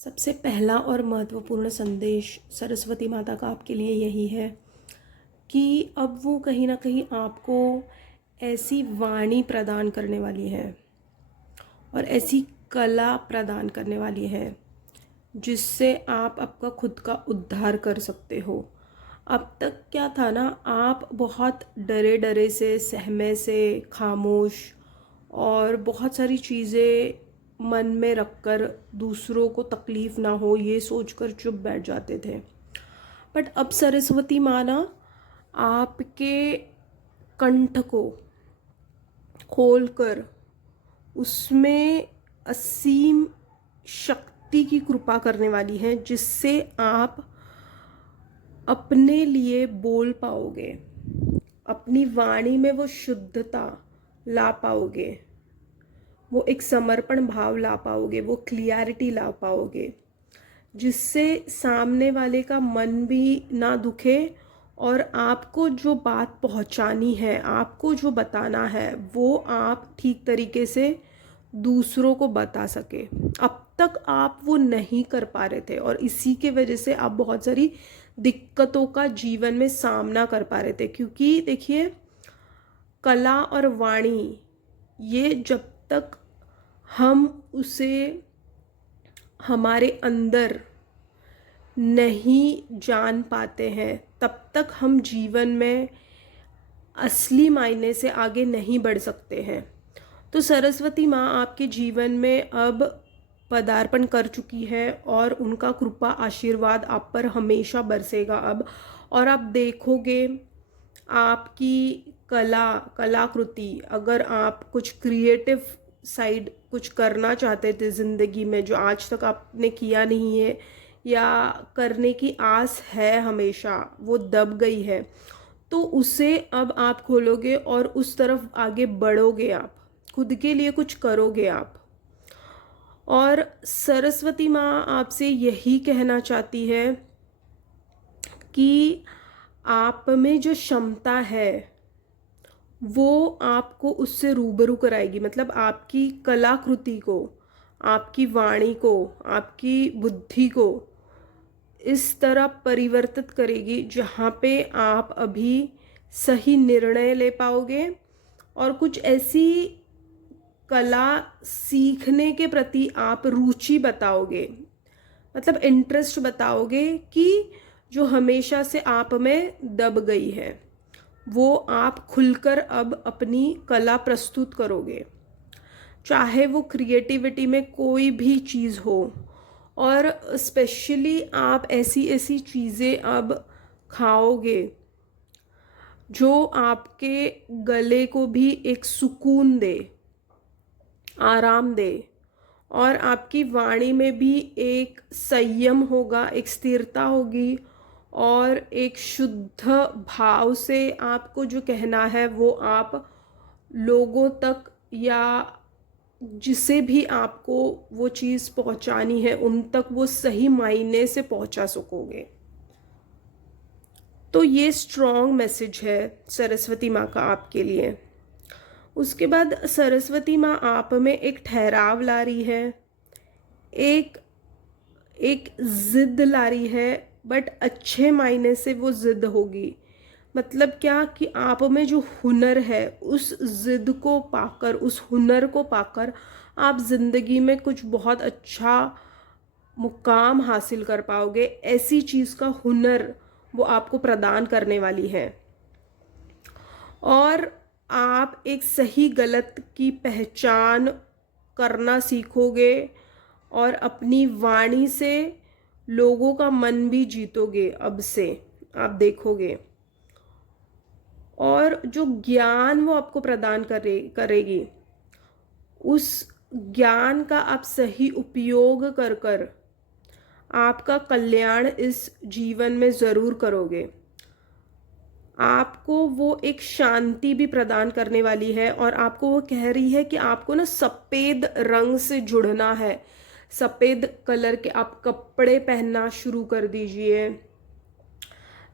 सबसे पहला और महत्वपूर्ण संदेश सरस्वती माता का आपके लिए यही है कि अब वो कहीं ना कहीं आपको ऐसी वाणी प्रदान करने वाली है और ऐसी कला प्रदान करने वाली है जिससे आप आपका खुद का उद्धार कर सकते हो। अब तक क्या था ना, आप बहुत डरे डरे से, सहमे से, खामोश और बहुत सारी चीज़ें मन में रखकर दूसरों को तकलीफ़ ना हो ये सोचकर चुप बैठ जाते थे। बट अब सरस्वती माँ ना आपके कंठ को खोलकर उसमें असीम शक्ति की कृपा करने वाली है, जिससे आप अपने लिए बोल पाओगे, अपनी वाणी में वो शुद्धता ला पाओगे, वो एक समर्पण भाव ला पाओगे, वो क्लियरिटी ला पाओगे, जिससे सामने वाले का मन भी ना दुखे और आपको जो बात पहुंचानी है, आपको जो बताना है, वो आप ठीक तरीके से दूसरों को बता सके। अब तक आप वो नहीं कर पा रहे थे और इसी के वजह से आप बहुत सारी दिक्कतों का जीवन में सामना कर पा रहे थे। क्योंकि देखिए, कला और वाणी ये जब तक हम उसे हमारे अंदर नहीं जान पाते हैं, तब तक हम जीवन में असली मायने से आगे नहीं बढ़ सकते हैं। तो सरस्वती माँ आपके जीवन में अब पदार्पण कर चुकी है और उनका कृपा आशीर्वाद आप पर हमेशा बरसेगा अब। और आप देखोगे आपकी कलाकृति, अगर आप कुछ क्रिएटिव साइड कुछ करना चाहते थे ज़िंदगी में जो आज तक आपने किया नहीं है या करने की आस है हमेशा, वो दब गई है, तो उसे अब आप खोलोगे और उस तरफ आगे बढ़ोगे, आप खुद के लिए कुछ करोगे आप। और सरस्वती माँ आपसे यही कहना चाहती है कि आप में जो क्षमता है वो आपको उससे रूबरू कराएगी। मतलब आपकी कलाकृति को, आपकी वाणी को, आपकी बुद्धि को इस तरह परिवर्तित करेगी जहाँ पे आप अभी सही निर्णय ले पाओगे और कुछ ऐसी कला सीखने के प्रति आप रुचि बताओगे, मतलब इंटरेस्ट बताओगे कि जो हमेशा से आप में दब गई है, वो आप खुलकर अब अपनी कला प्रस्तुत करोगे, चाहे वो क्रिएटिविटी में कोई भी चीज़ हो। और स्पेशली आप ऐसी ऐसी चीज़ें अब खाओगे जो आपके गले को भी एक सुकून दे, आराम दे, और आपकी वाणी में भी एक संयम होगा, एक स्थिरता होगी और एक शुद्ध भाव से आपको जो कहना है वो आप लोगों तक या जिसे भी आपको वो चीज़ पहुंचानी है उन तक वो सही मायने से पहुंचा सकोगे। तो ये स्ट्रॉन्ग मैसेज है सरस्वती माँ का आपके लिए। उसके बाद सरस्वती माँ आप में एक ठहराव ला रही है, एक एक जिद ला रही है, बट अच्छे मायने से वो जिद होगी। मतलब क्या कि आप में जो हुनर है उस जिद को पाकर, उस हुनर को पाकर आप जिंदगी में कुछ बहुत अच्छा मुकाम हासिल कर पाओगे। ऐसी चीज़ का हुनर वो आपको प्रदान करने वाली है और आप एक सही गलत की पहचान करना सीखोगे और अपनी वाणी से लोगों का मन भी जीतोगे। अब से आप देखोगे, और जो ज्ञान वो आपको प्रदान करेगी, उस ज्ञान का आप सही उपयोग कर कर आपका कल्याण इस जीवन में ज़रूर करोगे। आपको वो एक शांति भी प्रदान करने वाली है और आपको वो कह रही है कि आपको ना सफ़ेद रंग से जुड़ना है। सफ़ेद कलर के आप कपड़े पहनना शुरू कर दीजिए,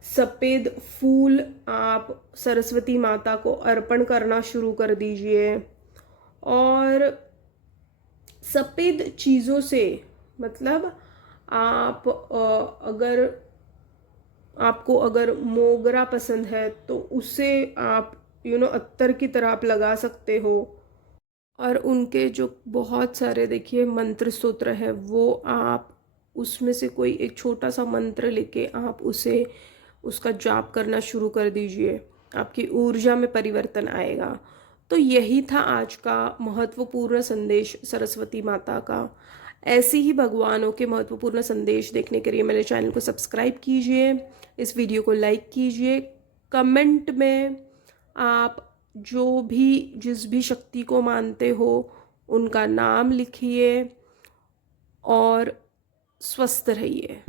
सफ़ेद फूल आप सरस्वती माता को अर्पण करना शुरू कर दीजिए और सफ़ेद चीज़ों से, मतलब आप अगर आपको अगर मोगरा पसंद है तो उसे आप अत्तर की तरह आप लगा सकते हो। और उनके जो बहुत सारे देखिए मंत्र सूत्र है, वो आप उसमें से कोई एक छोटा सा मंत्र लेके आप उसे उसका जाप करना शुरू कर दीजिए, आपकी ऊर्जा में परिवर्तन आएगा। तो यही था आज का महत्वपूर्ण संदेश सरस्वती माता का। ऐसी ही भगवानों के महत्वपूर्ण संदेश देखने के लिए मेरे चैनल को सब्सक्राइब कीजिए, इस वीडियो को लाइक कीजिए, कमेंट में आप जो भी जिस भी शक्ति को मानते हो उनका नाम लिखिए और स्वस्थ रहिए।